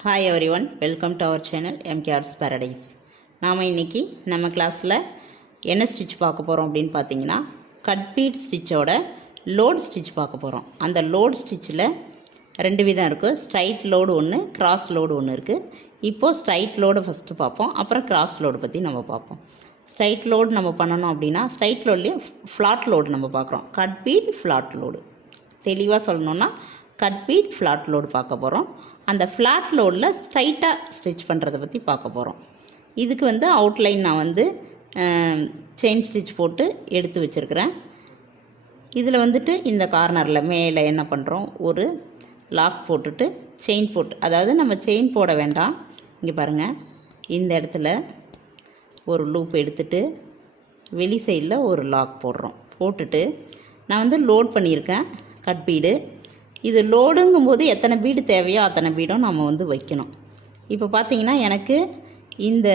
Hi everyone, welcome to our channel MKR's paradise. நாம் இன்றைக்கி நம்ம கிளாஸில் என்ன ஸ்டிச் பார்க்க போகிறோம் அப்படின்னு பார்த்தீங்கன்னா, கட் பீட் ஸ்டிச்சோட லோட் ஸ்டிச் பார்க்க போகிறோம். அந்த லோட் ஸ்டிச்சில் ரெண்டு விதம் இருக்குது. ஸ்ட்ரைட் லோடு ஒன்று, கிராஸ் லோடு ஒன்று இருக்குது. இப்போது ஸ்ட்ரைட் லோடு ஃபஸ்ட்டு பார்ப்போம், அப்புறம் கிராஸ் லோடு பற்றி நம்ம பார்ப்போம். ஸ்ட்ரைட் லோடு நம்ம பண்ணணும் அப்படின்னா, ஸ்ட்ரைட் லோட்லேயே ஃப்ளாட் லோடு நம்ம பார்க்குறோம். கட் பீட் ஃப்ளாட் லோடு தெளிவாக சொல்லணுன்னா கட் பீட் ஃப்ளாட் லோடு பார்க்க போகிறோம். அந்த ஃப்ளாட் லோடில் ஸ்ட்ரைட்டாக ஸ்டிச் பண்ணுறதை பற்றி பார்க்க போகிறோம். இதுக்கு அவுட்லைன் நான் செயின் ஸ்டிச் போட்டு எடுத்து வச்சுருக்கிறேன். இதில் இந்த கார்னரில் மேலே என்ன பண்ணுறோம், ஒரு லாக் போட்டுட்டு செயின் போட்டு, அதாவது நம்ம செயின் போட வேண்டாம். இங்கே பாருங்கள், இந்த இடத்துல ஒரு லூப் எடுத்துட்டு வெளி சைடில் ஒரு லாக் போடுறோம். போட்டுட்டு நான் லோட் பண்ணியிருக்கேன் கட் பீடு. இது லோடுங்கும் போது எத்தனை பீடு தேவையோ அத்தனை பீடும் நம்ம வைக்கணும். இப்போ பார்த்தீங்கன்னா எனக்கு இந்த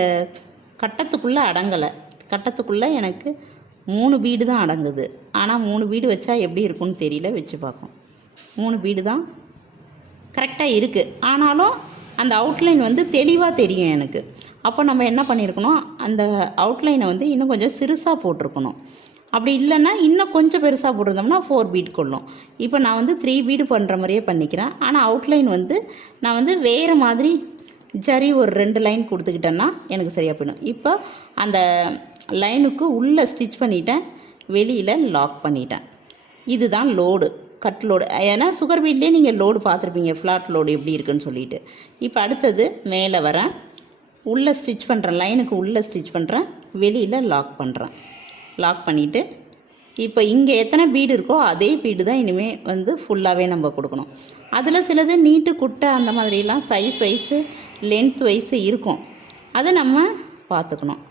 கட்டத்துக்குள்ளே அடங்கலை. கட்டத்துக்குள்ளே எனக்கு 3 பீடு தான் அடங்குது. ஆனால் 3 பீடு வச்சா எப்படி இருக்குன்னு தெரியல, வச்சு பார்க்கும். 3 பீடு தான் கரெக்டாக இருக்குது. ஆனாலும் அந்த அவுட்லைன் தெளிவாக தெரியும் எனக்கு. அப்போ நம்ம என்ன பண்ணியிருக்கணும், அந்த அவுட்லைனை இன்னும் கொஞ்சம் சிறுசாக போட்டிருக்கணும். அப்படி இல்லைன்னா இன்னும் கொஞ்சம் பெருசாக போட்டிருந்தோம்னா 4 பீட் கொள்ளும். இப்போ நான் 3 பீடு பண்ணுற மாதிரியே பண்ணிக்கிறேன். ஆனால் அவுட்லைன் நான் வேறு மாதிரி ஜரி ஒரு 2 லைன் கொடுத்துக்கிட்டேன்னா எனக்கு சரியாக போயிடும். இப்போ அந்த லைனுக்கு உள்ளே ஸ்டிச் பண்ணிட்டேன், வெளியில் லாக் பண்ணிட்டேன். இதுதான் லோடு, கட் லோடு. ஏன்னா சுகர் பீட்லேயே நீங்கள் லோடு பார்த்துருப்பீங்க, ஃப்ளாட் லோடு எப்படி இருக்குன்னு சொல்லிட்டு. இப்போ அடுத்தது மேலே வரேன், உள்ளே ஸ்டிச் பண்ணுறேன், லைனுக்கு உள்ளே ஸ்டிச் பண்ணுறேன், வெளியில் லாக் பண்ணுறேன். லாக் பண்ணிவிட்டு இப்போ இங்கே எத்தனை பீடு இருக்கோ அதே பீடு தான் இனிமேல் ஃபுல்லாகவே நம்ம கொடுக்கணும். அதில் சிலது நீட்டு குட்டை அந்த மாதிரிலாம் சைஸ் வைஸு லென்த் வைஸு இருக்கும். அதை நம்ம பார்த்துக்கணும்.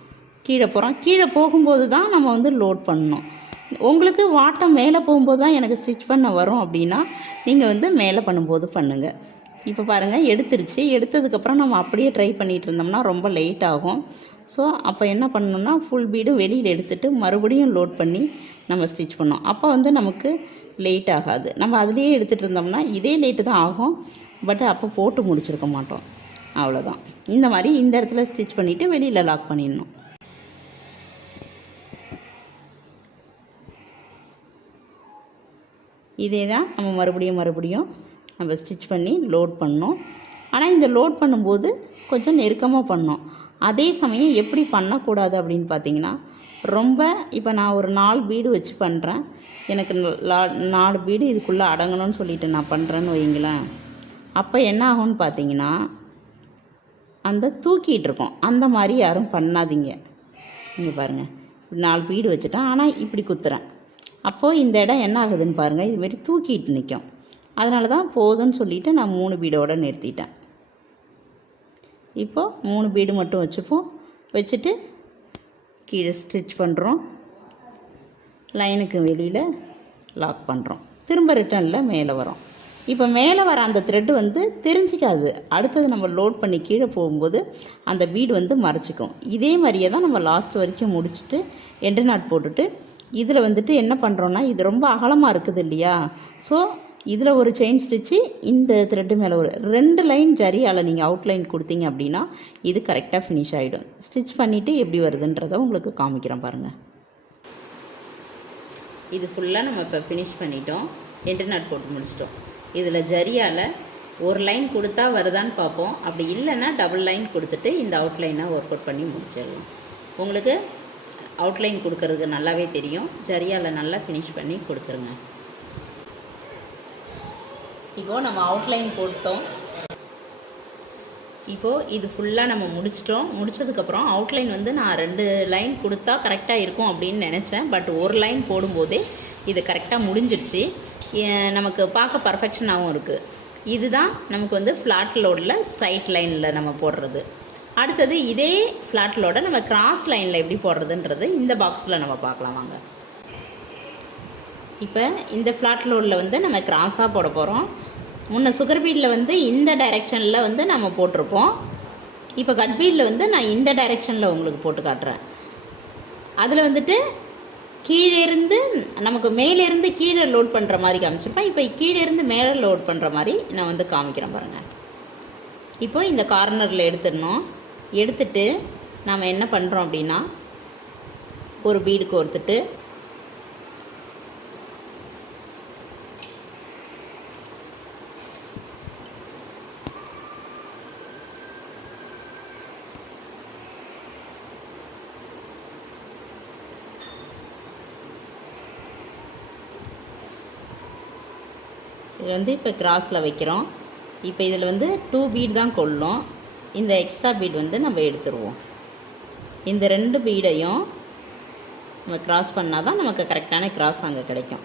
கீழே போகிறோம், கீழே போகும்போது தான் நம்ம லோட் பண்ணணும். உங்களுக்கு வாட்டம் மேலே போகும்போது தான் எனக்கு ஸ்டிச் பண்ண வரும் அப்படின்னா நீங்கள் மேலே பண்ணும்போது பண்ணுங்கள். இப்போ பாருங்கள், எடுத்துருச்சு. எடுத்ததுக்கப்புறம் நம்ம அப்படியே ட்ரை பண்ணிகிட்டு இருந்தோம்னா ரொம்ப லேட் ஆகும். ஸோ அப்போ என்ன பண்ணணும்னா, ஃபுல் பீடும் வெளியில் எடுத்துகிட்டு மறுபடியும் லோட் பண்ணி நம்ம ஸ்டிச் பண்ணோம். அப்போ நமக்கு லேட் ஆகாது. நம்ம அதிலேயே எடுத்துகிட்டு இருந்தோம்னா இதே லேட்டு தான் ஆகும், பட் அப்போ போட்டு முடிச்சிருக்க மாட்டோம். அவ்வளோதான். இந்த மாதிரி இந்த இடத்துல ஸ்டிச் பண்ணிவிட்டு வெளியில் லாக் பண்ணிடணும். இதே தான் நம்ம மறுபடியும் நம்ம ஸ்டிச் பண்ணி லோட் பண்ணோம். ஆனால் இந்த லோட் பண்ணும்போது கொஞ்சம் நெருக்கமாக பண்ணோம். அதே சமயம் எப்படி பண்ணக்கூடாது அப்படின்னு பார்த்தீங்கன்னா, ரொம்ப இப்போ நான் ஒரு 4 பீடு வச்சு பண்ணுறேன், எனக்கு 4 பீடு இதுக்குள்ளே அடங்கணும்னு சொல்லிட்டு நான் பண்ணுறேன்னு வைங்களேன். அப்போ என்ன ஆகும்னு பார்த்தீங்கன்னா, அந்த தூக்கிட்டு இருக்கோம். அந்த மாதிரி யாரும் பண்ணாதீங்க. இங்கே பாருங்கள், 4 பீடு வச்சுட்டேன், ஆனால் இப்படி குத்துறேன். அப்போது இந்த இடம் என்ன ஆகுதுன்னு பாருங்கள், இதுமாரி தூக்கிட்டு நிற்கும். அதனால தான் போதும்னு சொல்லிவிட்டு நான் 3 பீடோடு நிறுத்திட்டேன். இப்போது 3 பீடு மட்டும் வச்சுப்போம். வச்சுட்டு கீழே ஸ்டிச் பண்ணுறோம், லைனுக்கு வெளியில் லாக் பண்ணுறோம். திரும்ப ரிட்டனில் மேலே வரோம். இப்போ மேலே வர அந்த த்ரெட்டு தெரிஞ்சிக்காது. அடுத்தது நம்ம லோட் பண்ணி கீழே போகும்போது அந்த பீடு மறைச்சிக்கும். இதே மாதிரியே தான் நம்ம லாஸ்ட் வரைக்கும் முடிச்சுட்டு எண்டு நாட் போட்டுட்டு இதில் என்ன பண்ணுறோன்னா, இது ரொம்ப அகலமாக இருக்குது இல்லையா? ஸோ இதில் ஒரு செயின் ஸ்டிச்சு, இந்த த்ரெட்டு மேலே ஒரு 2 லைன் ஜரியால் நீங்கள் அவுட்லைன் கொடுத்தீங்க அப்படின்னா இது கரெக்டாக ஃபினிஷ் ஆகிடும். ஸ்டிச் பண்ணிவிட்டு எப்படி வருதுன்றதை உங்களுக்கு காமிக்கிறேன் பாருங்கள். இது ஃபுல்லாக நம்ம இப்போ ஃபினிஷ் பண்ணிட்டோம், எண்டு நாட் போட்டு முடிச்சிட்டோம். இதில் ஜரியால் ஒரு லைன் கொடுத்தா வருதான்னு பார்ப்போம். அப்படி இல்லைன்னா டபுள் லைன் கொடுத்துட்டு இந்த அவுட்லைனை ஒர்க் அவுட் பண்ணி முடிச்சிடலாம். உங்களுக்கு அவுட்லைன் கொடுக்கறதுக்கு நல்லாவே தெரியும். ஜரியால் நல்லா ஃபினிஷ் பண்ணி கொடுத்துருங்க. இப்போது நம்ம அவுட்லைன் போட்டோம். இப்போது இது ஃபுல்லாக நம்ம முடிச்சிட்டோம். முடித்ததுக்கப்புறம் அவுட்லைன் நான் 2 லைன் கொடுத்தா கரெக்டாக இருக்கும் அப்படின்னு நினச்சேன். பட் ஒரு லைன் போடும்போதே இது கரெக்டாக முடிஞ்சிடுச்சு. நமக்கு பார்க்க பர்ஃபெக்ஷனாகவும் இருக்குது. இதுதான் நமக்கு ஃப்ளாட் லோடில் ஸ்ட்ரைட் லைனில் நம்ம போடுறது. அடுத்தது இதே ஃப்ளாட் லோடை நம்ம கிராஸ் லைனில் எப்படி போடுறதுன்றது இந்த பாக்ஸில் நம்ம பார்க்கலாம் வாங்க. இப்போ இந்த ஃப்ளாட் லோடில் நம்ம கிராஸாக போட போகிறோம். முன்ன சுகர் பீடில் இந்த டைரெக்ஷனில் நம்ம போட்டிருப்போம். இப்போ கட் பீடில் நான் இந்த டைரெக்ஷனில் உங்களுக்கு போட்டு காட்டுறேன். அதில் கீழே இருந்து நமக்கு மேலேருந்து கீழே லோட் பண்ணுற மாதிரி காமிச்சிருப்பேன். இப்போ கீழே இருந்து மேலே லோட் பண்ணுற மாதிரி நான் காமிக்கிறேன் பாருங்கள். இப்போ இந்த கார்னரில் எடுத்துடணும். எடுத்துட்டு நாம் என்ன பண்ணுறோம் அப்படின்னா, ஒரு பீடு கோர்த்துட்டு இது வந்து இப்போ கிராஸில் வைக்கிறோம். இப்போ இதில் வந்து 2 பீட் தான் கொள்ளும். இந்த எக்ஸ்ட்ரா பீட் வந்து நம்ம எடுத்துருவோம். இந்த 2 பீடையும் நம்ம கிராஸ் பண்ணால் தான் நமக்கு கரெக்டான கிராஸ் அங்கே கிடைக்கும்.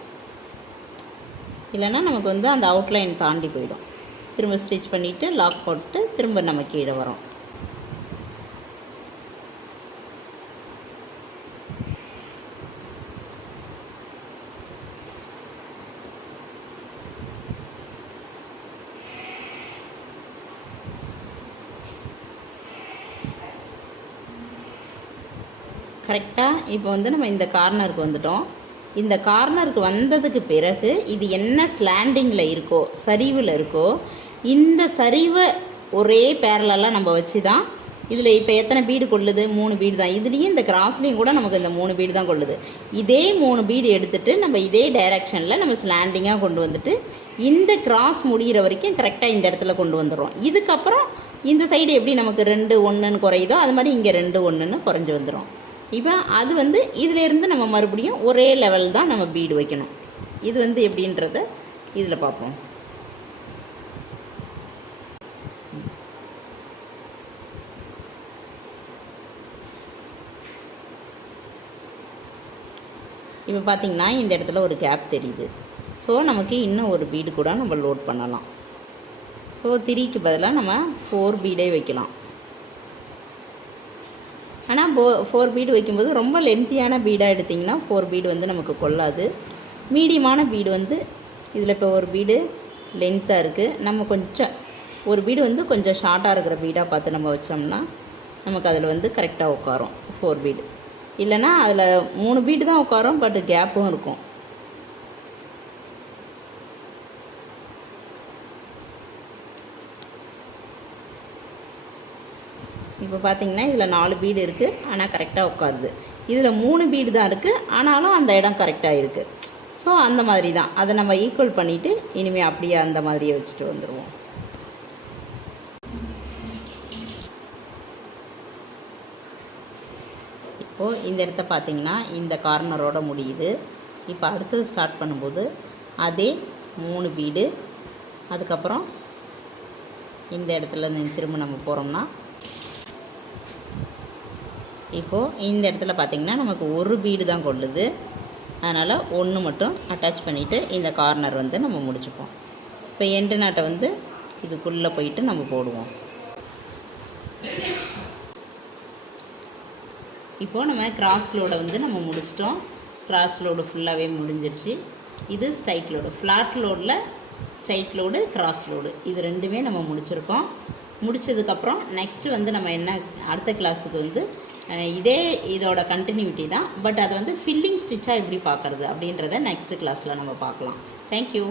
இல்லைன்னா நமக்கு வந்து அந்த அவுட்லைன் தாண்டி போயிடும். திரும்ப ஸ்டிச் பண்ணிவிட்டு லாக் போட்டு திரும்ப நம்ம கீழே வரோம். கரெக்டாக இப்போ வந்து நம்ம இந்த கார்னருக்கு வந்துட்டோம். இந்த கார்னருக்கு வந்ததுக்கு பிறகு இது என்ன ஸ்லாண்டிங்கில் இருக்கோ, சரிவில் இருக்கோ, இந்த சரிவை ஒரே பேரலாக நம்ம வச்சு தான் இதில் இப்போ எத்தனை பீடு கொள்ளுது? 3 பீடு தான். இதுலேயும் இந்த கிராஸ்லேயும் கூட நமக்கு இந்த 3 பீடு தான் கொள்ளுது. இதே 3 பீடு எடுத்துகிட்டு நம்ம இதே டைரெக்ஷனில் நம்ம ஸ்லாண்டிங்காக கொண்டு வந்துட்டு இந்த கிராஸ் முடிகிற வரைக்கும் கரெக்டாக இந்த இடத்துல கொண்டு வந்துடுறோம். இதுக்கப்புறம் இந்த சைடு எப்படி நமக்கு 2 1ன்னு குறையுதோ அது மாதிரி இங்கே 2 1ன்னு குறைஞ்சி வந்துடும். இப்போ அது வந்து இதிலேருந்து நம்ம மறுபடியும் ஒரே லெவல் தான் நம்ம பீடு வைக்கணும். இது வந்து எப்படின்றத இதில் பார்ப்போம். இப்போ பார்த்திங்கன்னா இந்த இடத்துல ஒரு கேப் தெரியுது. ஸோ நமக்கு இன்னும் ஒரு பீடு கூட நம்ம லோட் பண்ணலாம். ஸோ 3க்கு பதிலாக நம்ம 4 பீடே வைக்கலாம். ஆனால் 4 பீடு வைக்கும்போது ரொம்ப லென்த்தியான பீடாக எடுத்திங்கன்னா 4 பீடு வந்து நமக்கு கொள்ளாது. மீடியமான பீடு வந்து இதில் இப்போ ஒரு பீடு லென்த்தாக இருக்குது. நம்ம கொஞ்சம் ஒரு பீடு வந்து கொஞ்சம் ஷார்ட்டாக இருக்கிற பீடாக பார்த்து நம்ம வச்சோம்னா நமக்கு அதில் வந்து கரெக்டாக உட்காரும் 4 பீடு. இல்லைனா அதில் 3 பீடு தான் உட்காரும், பட் கேப்பும் இருக்கும். இப்போ பார்த்திங்கன்னா இதில் 4 பீடு இருக்குது, ஆனால் கரெக்டாக உட்காருது. இதில் 3 பீடு தான் இருக்குது, ஆனாலும் அந்த இடம் கரெக்டாக இருக்குது. ஸோ அந்த மாதிரி தான் அதை நம்ம ஈக்குவல் பண்ணிவிட்டு இனிமேல் அப்படியே அந்த மாதிரியே வச்சுட்டு வந்துடுவோம். இப்போது இந்த இடத்த பார்த்திங்கன்னா இந்த கார்னரோட முடியுது. இப்போ அடுத்தது ஸ்டார்ட் பண்ணும்போது அதே 3 பீடு, அதுக்கப்புறம் இந்த இடத்துல திரும்ப நம்ம போகிறோம்னா இப்போது இந்த இடத்துல பார்த்திங்கன்னா நமக்கு ஒரு பீடு தான் கொள்ளுது. அதனால் 1 மட்டும் அட்டாச் பண்ணிவிட்டு இந்த கார்னர் வந்து நம்ம முடிச்சுப்போம். இப்போ எண்டு நாட்டை வந்து இதுக்குள்ளே போயிட்டு நம்ம போடுவோம். இப்போது நம்ம கிராஸ் லோடை வந்து நம்ம முடிச்சிட்டோம். கிராஸ் லோடு ஃபுல்லாகவே முடிஞ்சிருச்சு. இது ஸ்ட்ரைட் லோடு. ஃப்ளாட் லோடில் ஸ்ட்ரைட் லோடு, கிராஸ் லோடு இது ரெண்டுமே நம்ம முடிச்சிருக்கோம். முடித்ததுக்கப்புறம் நெக்ஸ்ட்டு வந்து நம்ம என்ன அடுத்த கிளாஸுக்கு வந்து இதே இதோட கண்டினியூட்டி தான், பட் அதை வந்து ஃபில்லிங் ஸ்டிச்சாக எப்படி பார்க்குறது அப்படின்றத நெக்ஸ்ட் கிளாஸில் நம்ம பார்க்கலாம். தேங்க்யூ.